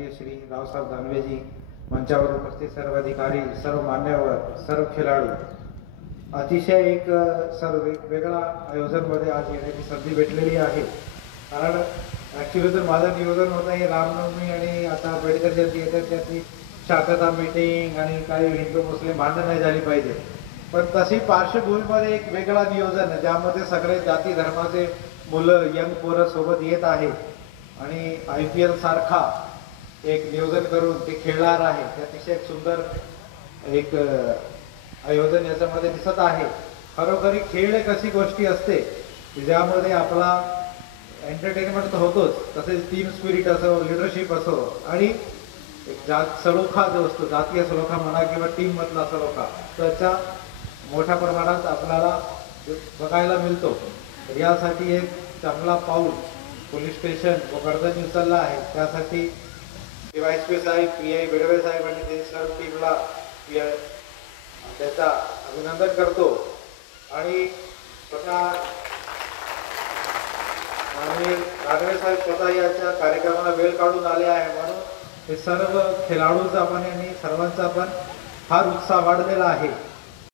आदरणीय श्री रावसाहेब दानवेजी, मंचावर उपस्थित सर्व अधिकारी, सर्व मान्यवर, सर्व खेळाडू, अतिशय एक सर्व वेगवेगळ्या आयोजनमध्ये आज येण्याची संधी भेटलेली आहे. कारण ॲक्च्युली तर माझं नियोजन होतं हे रामनवमी आणि आता आंबेडकर जयंती येतात त्याची शांतता मीटिंग आणि काही हिंदू मुस्लिम भांडण नाही झाली पाहिजे. पण तशी पार्श्वभूमीमध्ये एक वेगळा नियोजन आहे ज्यामध्ये सगळे जाती धर्माचे मुलं यंग पोरं सोबत येत आहेत आणि IPL सारखा एक नियोजन करून ते खेळणार आहे. ते अतिशय सुंदर एक आयोजन याच्यामध्ये दिसत आहे. खरोखरी खेळ एक अशी गोष्टी असते की ज्यामध्ये आपला एंटरटेनमेंट तर होतोच, तसेच टीम स्पिरिट असो, लिडरशिप असो आणि एक सलोखा जो असतो, जातीय सलोखा म्हणा किंवा टीम मधला सलोखा, त्याचा मोठ्या प्रमाणात आपल्याला बघायला मिळतो. तर यासाठी एक चांगला पाऊल पोलीस स्टेशन व कर्जनी उचलला आहे. त्यासाठी DYSP साहेब, PI बेडवे साहेब आणि ते सर्व टीमला त्याचा अभिनंदन करतो. आणि स्वतः दानवे साहेब स्वतः याच्या कार्यक्रमाला वेळ काढून आले आहे, म्हणून हे सर्व खेळाडूंचा पण आणि सर्वांचा पण फार उत्साह वाढलेला आहे.